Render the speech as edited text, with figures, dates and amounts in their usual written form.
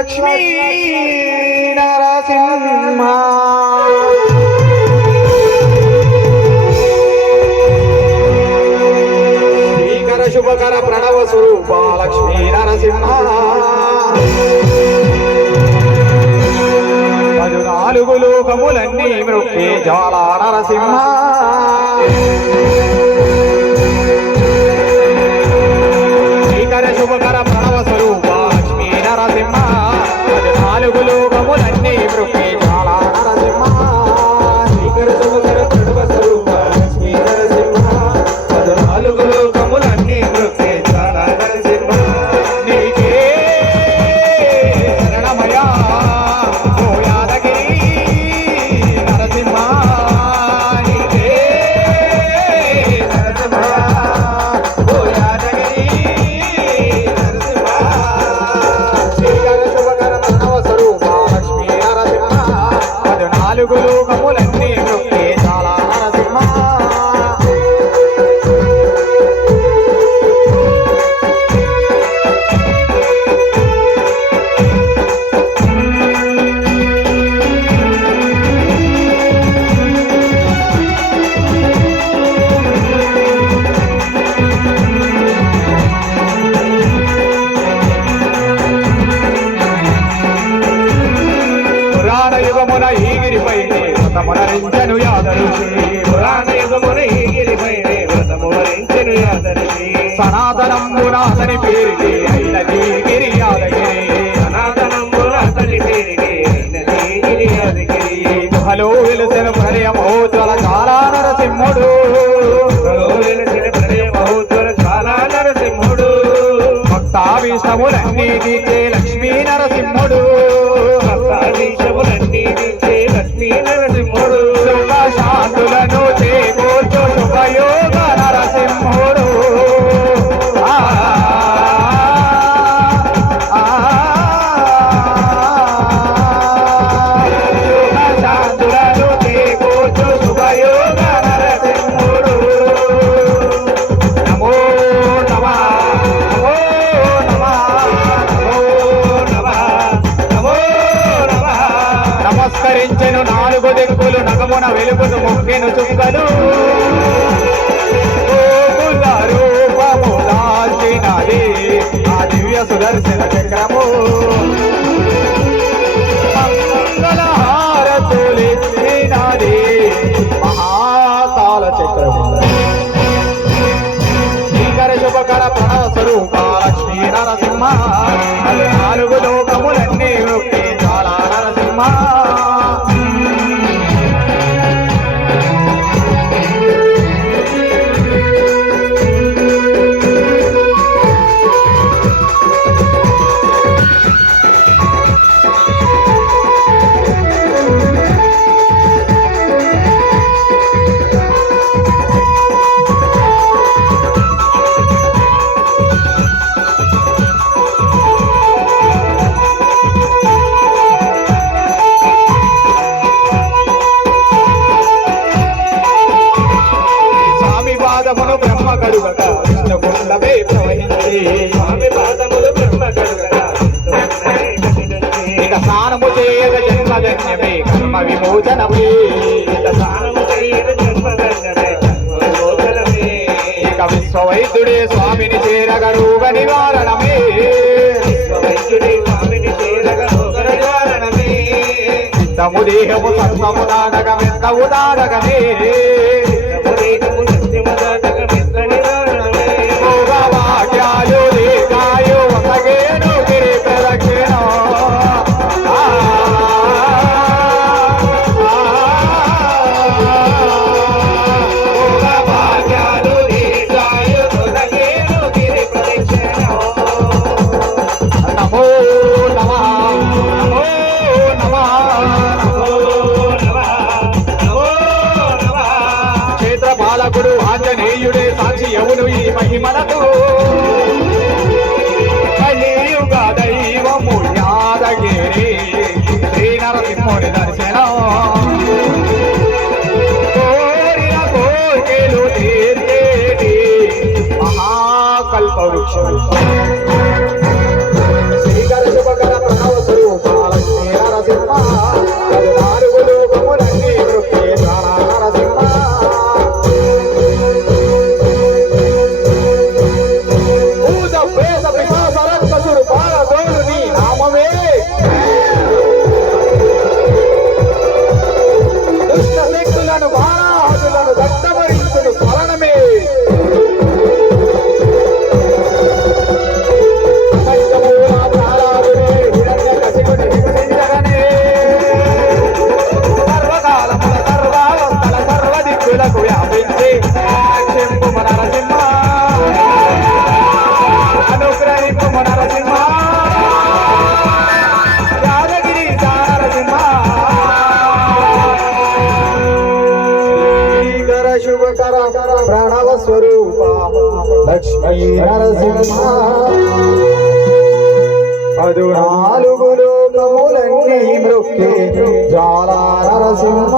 లక్ష్మీ నరసింహ శ్రీకర శుభకర ప్రణవ స్వరూప లక్ష్మీ నరసింహ 14 లోకములన్నీ మృక్కే జ్వాల నరసింహ శ్రీకర శుభకర ప్రణవ స్వరూప లక్ష్మీ నరసింహ 14 లోకములన్నీ మృక్కే జ్వాల నరసింహ శ్రీకర శుభకర ప్రణవ స్వరూప లక్ష్మీ నరసింహ 14 లోకములన్నీ మృక్కే జ్వాల నరసింహ నీకే శరణమయా ఓ యాదగిరి నరసింహ నీకే నరసింహయా ఓ యాదగిరి నరసింహ శ్రీకర శుభకర ప్రణవ స్వరూప లక్ష్మీ నరసింహ 14 లోకములన్నీ మృక్కే జ్వాల నరసింహ పురాణ యుగమున ఈగిరిపైనే వ్రతమునరించెను యాదరుషి పురాణ యుగమున ఈగిరిపైనే వ్రతమునరించెను యాదరుషి సనాతనంబున అతని పేరుకి అయినది గిరి యాదగిరి సనాతనంబున అతని పేరుకి అయినది గిరి యాదగిరి గుహలో వెలిసిన ప్రళయ మహోజ్వల చాలా నరసింహుడు గుహలో వెలిసిన ప్రళయ మహోజ్వల చాలా నరసింహుడు భక్తాభీష్టములన్నీ తీర్చే లక్ష్మీ నరసింహుడు భక్తాభీష్టములన్నీ తీర్చే లక్ష్మీ నరసింహుడు సుఖ శాంతులను చేకూర్చు శుభయోగ నరసింహుడు సుఖ శాంతులను చేకూర్చు శుభయోగ నరసింహుడు నమో నమః నమో నమః నమో నమః నమస్కరించెను 4 దిక్కులు నగమున వెలుగును మొక్కెను చుక్కలు రూపము దాల్చినది ఆ దివ్య సుదర్శన చక్రము మంగళహారతులిచ్చినది మహాకాల చక్రము శ్రీకర శుభకర ప్రణవ స్వరూప లక్ష్మీ నరసింహ 14 లోకములన్నీ మృక్కే జ్వాల నరసింహ స్వామి పాదములు బ్రహ్మ కడుగక విష్ణుకుండమే ప్రవహించి స్వామి పాదములు బ్రహ్మ కడుగక ఇక స్నానము చేయగ జన్మధన్యమే కర్మ విమోచనమే ఇక స్నానము చేయగ జన్మధన్యమే కర్మ విమోచనమే ఇక విశ్వవైద్యుడే స్వామిని చేరగ రోగ నివారణమే విశ్వవైద్యుడే స్వామిని చేరగ రోగ నివారణమే చిత్తము దేహము సర్వము దానగమెత్తవు దానగమే వాక్యాలు రేఖాయు ఒసగేను గిరి ప్రదక్షిణ వాక్యాలు రేఖాయు ఒసగేను గిరి ప్రదక్షిణ నమో నమః నమో నమః నమో నమః నమో నమః క్షేత్రపాలకుడు ఆంజనేయుడే సాక్షి అవును ఈ మహిమలకు కలియుగ దైవము యాదగిరి శ్రీ నరసింహుని దర్శనం కోరిన కోరికలు తీర్చేటి మహాకల్పవృక్షం శ్రీకర శుభకర ప్రణవ లక్ష్మీ నరసింహ 14 లోకములన్నీ మృక్కే జాల నరసింహ